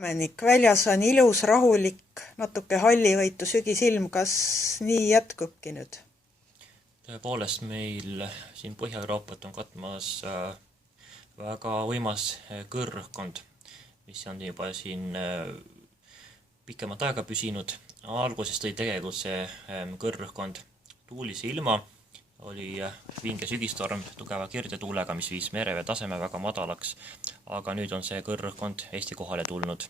Ametnik, väljas on ilus, rahulik, natuke hallivõitu sügisilm, kas nii jätkubki nüüd? Tõepoolest meil siin Põhja-Euroopat on katmas väga võimas kõrgkond, mis on juba siin pikemat aega püsinud. Alguses tõi tegelikult see kõrgkond tuulise ilma, oli vinge sügistorm tugeva kirdetuulega, mis viis merevee taseme väga madalaks, aga nüüd on see kõrgkond Eesti kohale tulnud,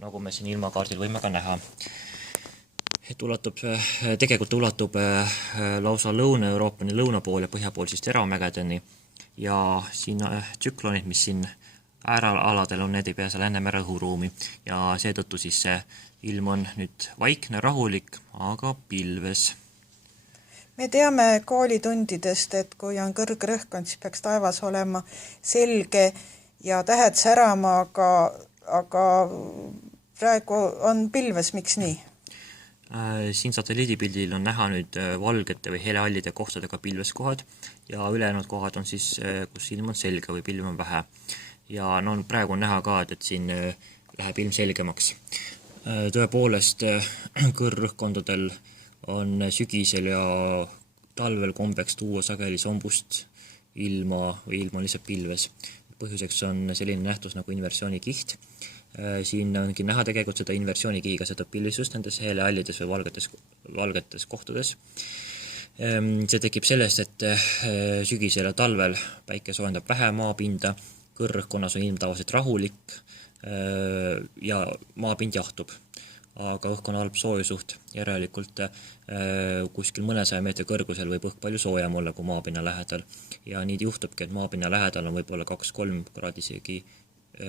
nagu me siin ilmakaardil võime ka näha. Tegelikult ulatub lausa Lõuna-Euroopani lõuna pool ja põhja pool siis eramägedeni ja siin tsüklonid, mis siin äärealadel on, need ei pääse Läänemere õhuruumi ja seetõttu siis see ilm on nüüd vaikne, rahulik, aga pilves. Me teame koolitundidest, et kui on kõrgrõhkkond, siis peaks taevas olema selge ja tähed särama, aga praegu on pilves, miks nii? Siin satelliidipildil on näha nüüd valgete või helehallide kohtadega pilveskohad ja ülejäänud kohad on siis, kus ilm on selge või pilv on vähe. Ja praegu on näha ka, et siin läheb ilm selgemaks. Tõepoolest kõrgrõhkkondadel on sügisel ja talvel kombeks tuua sageli sombust ilma või ilm on lihtsalt pilves. Põhjuseks on selline nähtus nagu inversioonikiht. Siin ongi näha tegelikult seda inversioonikihiga seda pilvisust nendes helehallides või valgetes kohtades. See tekib sellest, et sügisel ja talvel päike soojendab vähe maapinda, kõrgkonnas on ilm tavaliselt rahulik ja maapind jahtub, aga õhk on halb soojusuht, järelikult kuskil mõnesaja meetri kõrgusel võib õhk palju soojem olla kui maapinna lähedal. Ja nii juhtubki, et maapinna lähedal on võib-olla 2-3 kraadi isegi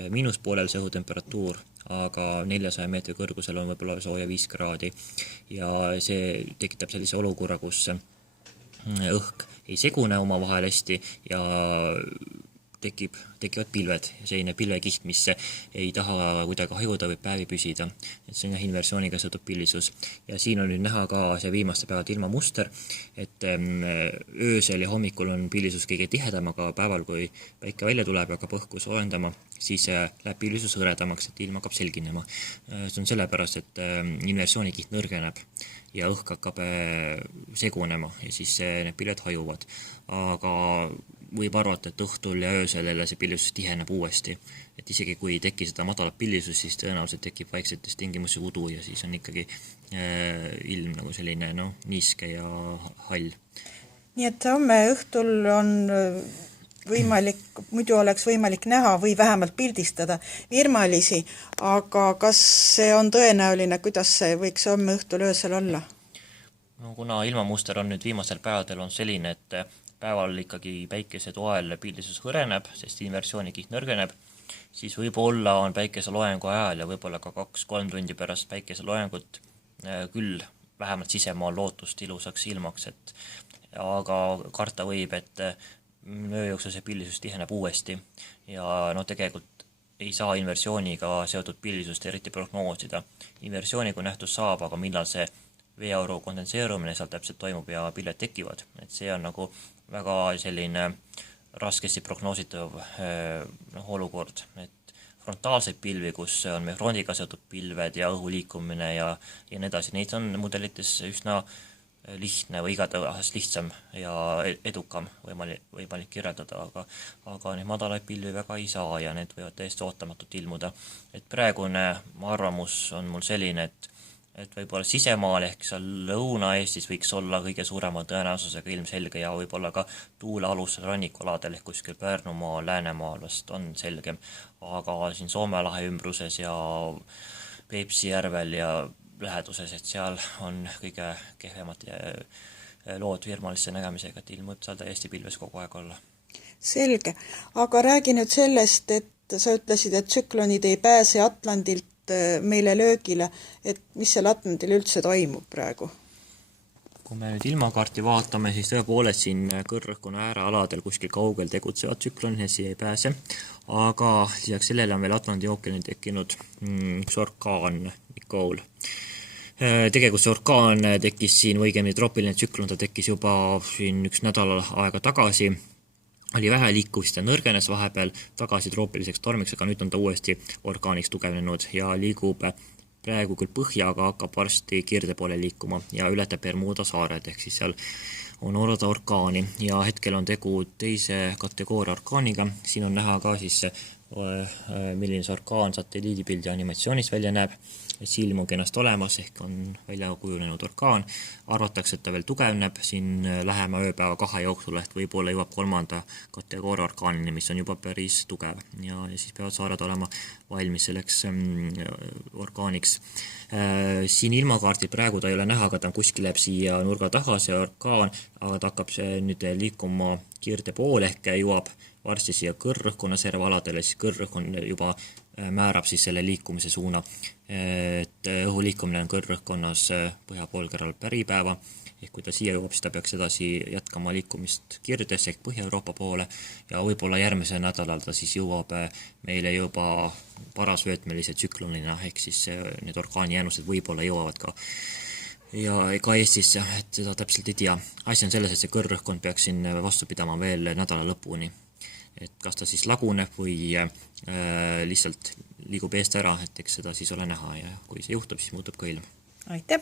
miinuspoolel see õhutemperatuur, aga 400 meetri kõrgusel on võib-olla sooja 5 kraadi ja see tekitab sellise olukorra, kus õhk ei segune omavahel hästi ja tekivad pilved, selline pilvekiht, mis ei taha kuidagi hajuda või päevi püsida. Et see on inversiooniga seotud pilvisus. Ja siin on nüüd näha ka see viimaste päevade ilmamuster, et öösel ja hommikul on pilvisus kõige tihedam, aga päeval, kui päike välja tuleb ja hakkab õhku soojendama, siis läheb pilvisus hõredamaks, et ilm hakkab selginema. See on sellepärast, et inversioonikiht nõrgeneb ja õhk hakkab segunema ja siis need pilved hajuvad. Aga võib arvata, et õhtul ja öösel jälle see pilvisus tiheneb uuesti. Et isegi kui ei teki seda madalat pilvisus, siis tõenäoliselt tekib vaiksetes tingimusi udu ja siis on ikkagi ilm nagu selline niiske ja hall. Nii et homme õhtul on võimalik, muidu oleks võimalik näha või vähemalt pildistada virmalisi, aga kas see on tõenäoline, kuidas see võiks homme õhtul öösel olla? Kuna ilmamuster on nüüd viimasel päevadel on selline, et päeval ikkagi päikese toel pilvisus hõreneb, sest inversioonikiht nõrgeneb, siis võib-olla on päikese loengu ajal ja võib-olla ka 2-3 tundi pärast päikese loengut küll vähemalt sisemaal lootust ilusaks ilmaks, aga karta võib, et öö jooksul see pilvisus tiheneb uuesti ja tegelikult ei saa inversiooniga seotud pilvisust eriti prognoosida. Inversiooni kui nähtus saab, aga millal see veeauru kondenseerumine seal täpselt toimub ja pilved tekivad. Et see on nagu väga selline raskesti prognoositav olukord. Et frontaalseid pilvi, kus on meil frondiga seotud pilved ja õhu liikumine ja nii edasi, neid on mudelites üsna lihtne või igatahes lihtsam ja edukam võimalik kirjeldada, aga neid madalaid pilvi väga ei saa ja need võivad täiesti ootamatult ilmuda. Et praegune arvamus on mul selline, et võib-olla sisemaal ehk seal Lõuna-Eestis võiks olla kõige suurema tõenäosusega ilmselge ja võib-olla ka tuulealusel rannikualadel ehk kuskil Pärnumaal, Läänemaal vast on selgem, aga siin Soome lahe ümbruses ja Peipsi järvel ja läheduses, et seal on kõige kehvemad lood virmalisse nägemisega, et ilm võib seal täiesti pilves kogu aeg olla. Selge, aga räägi nüüd sellest, et sa ütlesid, et tsüklonid ei pääse Atlandilt meile löögile, et mis seal Atlandil üldse toimub praegu? Kui me nüüd ilmakaarti vaatame, siis tõepoolest siin kõrgkonna äärealadel kuskil kaugel tegutsevad tsüklonid, siia ei pääse, aga lisaks sellele on veel Atlandi ookeanil tekkinud üks orkaan Nicole. Tegelikult see orkaan tekkis siin, või õigemini troopiline tsüklon, ta tekkis juba siin üks nädal aega tagasi oli vähe liikuvist ja nõrgenes vahepeal tagasi troopiliseks tormiks, aga nüüd on ta uuesti orkaaniks tugevnenud ja liigub praegu küll põhja, aga hakkab varsti kirde poole liikuma ja ületab Bermuda saared, ehk siis seal on oodata orkaani ja hetkel on tegu teise kategooria orkaaniga. Siin on näha ka siis, milline see orkaan satelliidipildi animatsioonis välja näeb. Silm on kenasti olemas, ehk on välja kujunenud orkaan. Arvatakse, et ta veel tugevneb siin lähema ööpäeva 2 jooksul, ehk võib-olla jõuab 3. kategooria orkaanini, mis on juba päris tugev. Ja siis peavad saared olema valmis selleks orkaaniks. Siin ilmakaardil praegu ta ei ole näha, aga ta on kuskil läheb siia nurga taha, see orkaan, aga ta hakkab nüüd liikuma kirde poole, ehk jõuab varsti siia kõrgrõhkkonna servaladele, siis kõrgrõhkkond juba määrab siis selle liikumise suuna. Et õhu liikumine on kõrgrõhkkonnas põhjapoolkeral päripäeva, ehk kui ta siia jõuab, siis ta peaks edasi jätkama liikumist kirdes ehk Põhja-Euroopa poole ja võib-olla järgmisel nädalal ta siis jõuab meile juba parasvöötmelise tsüklonina, ehk siis need orkaanijäänused võib-olla jõuavad ka Eestisse, et seda täpselt ei tea. Asi on selles, et see kõrgrõhkkond peaks siin vastu pidama veel nädala lõpuni. Et kas ta siis laguneb või lihtsalt liigub eest ära, et eks seda siis ole näha ja kui see juhtub, siis muutub ka ilm. Aitäh!